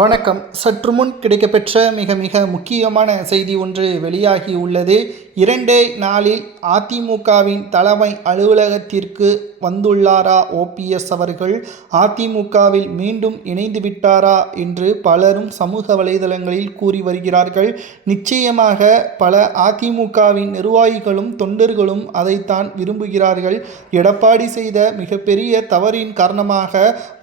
வணக்கம். சற்று முன் கிடைக்கப்பெற்ற மிக மிக முக்கியமான செய்தி ஒன்று வெளியாகி உள்ளது. 2 நாளில் அதிமுகவின் தலைமை அலுவலகத்திற்கு வந்துள்ளாரா ஓபிஎஸ் அவர்கள்? அதிமுகவில் மீண்டும் இணைந்து விட்டாரா என்று பலரும் சமூக வலைதளங்களில் கூறி வருகிறார்கள். நிச்சயமாக பல அதிமுகவின் நிர்வாகிகளும் தொண்டர்களும் அதைத்தான் விரும்புகிறார்கள். எடப்பாடி செய்த மிகப்பெரிய தவறின் காரணமாக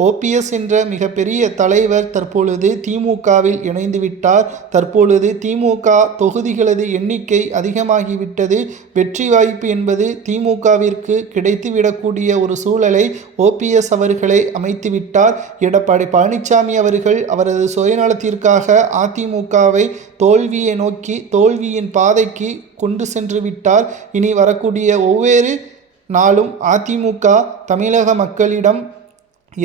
ஓபிஎஸ் என்ற மிகப்பெரிய தலைவர் தற்பொழுது திமுகவில் இணைந்துவிட்டார். தற்பொழுது திமுக தொகுதிகளது எண்ணிக்கை அதிகமாகிவிட்டது. வெற்றி வாய்ப்பு என்பது திமுகவிற்கு கிடைத்துவிடக்கூடிய ஒரு சூழலை ஓபிஎஸ் அவர்களை அமைத்துவிட்டார். எடப்பாடி பழனிசாமி அவர்கள் அவரது சுயநலத்திற்காக அதிமுகவை தோல்வியை நோக்கி தோல்வியின் பாதைக்கு கொண்டு சென்று விட்டார். இனி வரக்கூடிய ஒவ்வொரு நாளும் அதிமுக தமிழக மக்களிடம்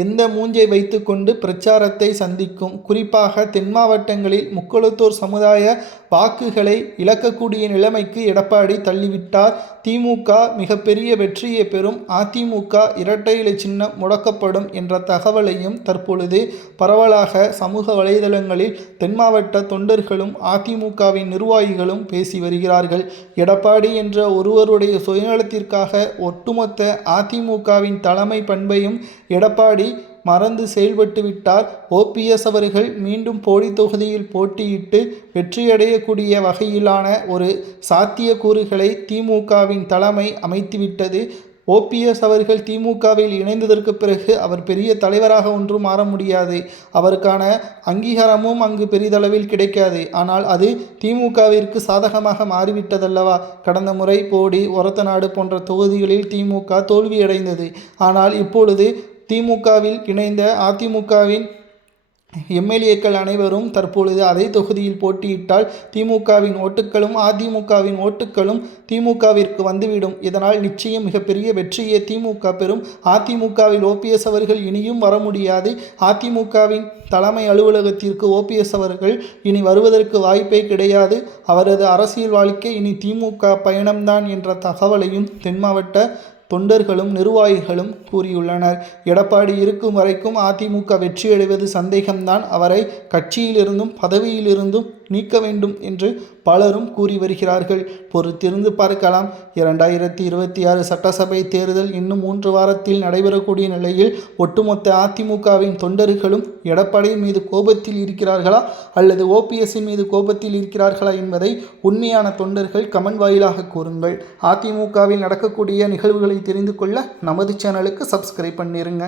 எந்த மூஞ்சை வைத்துக்கொண்டு பிரச்சாரத்தை சந்திக்கும்? குறிப்பாக தென் மாவட்டங்களில் முக்குளத்தூர் சமுதாய வாக்குகளை இழக்கக்கூடிய நிலைமைக்கு எடப்பாடி தள்ளிவிட்டார். திமுக மிகப்பெரிய வெற்றியை பெறும், அதிமுக இரட்டை இலை சின்னம் முடக்கப்படும் என்ற தகவலையும் தற்பொழுது பரவலாக சமூக வலைதளங்களில் தென் மாவட்ட தொண்டர்களும் அதிமுகவின் நிர்வாகிகளும் பேசி வருகிறார்கள். எடப்பாடி என்ற ஒருவருடைய சுயநலத்திற்காக ஒட்டுமொத்த அதிமுகவின் தலைமை பண்பையும் எடப்பாடி மறந்து செயல்பட்டு விட்டார். ஓபிஎஸ் அவர்கள் மீண்டும் போடி தொகுதியில் போட்டியிட்டு வெற்றியடையக்கூடிய வகையிலான ஒரு சாத்தியக்கூறுகளை திமுகவின் தலைமை அமைத்துவிட்டது. ஓபிஎஸ் அவர்கள் திமுகவில் இணைந்ததற்கு பிறகு அவர் பெரிய தலைவராக ஒன்றும் மாற முடியாது. அவருக்கான அங்கீகாரமும் அங்கு பெரிதளவில் கிடைக்காது. ஆனால் அது திமுகவிற்கு சாதகமாக மாறிவிட்டதல்லவா? கடந்த முறை போடி, ஒரத்தநாடு போன்ற தொகுதிகளில் திமுக தோல்வியடைந்தது. ஆனால் இப்பொழுது திமுகவில் இணைந்த அதிமுகவின் எம்எல்ஏக்கள் அனைவரும் தற்பொழுது அதே தொகுதியில் போட்டியிட்டால் திமுகவின் ஓட்டுக்களும் அதிமுகவின் ஓட்டுக்களும் திமுகவிற்கு வந்துவிடும். இதனால் நிச்சயம் மிகப்பெரிய வெற்றியை திமுக பெறும். அதிமுகவில் ஓபிஎஸ் அவர்கள் இனியும் வர முடியாது. அதிமுகவின் தலைமை அலுவலகத்திற்கு ஓபிஎஸ் அவர்கள் இனி வருவதற்கு வாய்ப்பே கிடையாது. அவரது அரசியல் வாழ்க்கை இனி திமுக பயணம்தான் என்ற தகவலையும் தென் மாவட்ட தொண்டர்களும் நிர்வாகிகளும் கூறியுள்ளனர். எடப்பாடி இருக்கும் வரைக்கும் அதிமுக வெற்றியடைவது சந்தேகம்தான். அவரை கட்சியிலிருந்தும் பதவியிலிருந்தும் நீக்க வேண்டும் என்று பலரும் கூறி வருகிறார்கள். பொறுத்திருந்து பார்க்கலாம். 2026 சட்டசபை தேர்தல் இன்னும் 3 வாரத்தில் நடைபெறக்கூடிய நிலையில் ஒட்டுமொத்த அதிமுகவின் தொண்டர்களும் எடப்பாடியின் மீது கோபத்தில் இருக்கிறார்களா அல்லது ஓபிஎஸ்ஸின் மீது கோபத்தில் இருக்கிறார்களா என்பதை உண்மையான தொண்டர்கள் கமெண்ட் வாயிலாக கூறுங்கள். அதிமுகவில் நடக்கக்கூடிய நிகழ்வுகளை தெரிந்து கொள்ள நமது சேனலுக்கு சப்ஸ்கிரைப் பண்ணிருங்க.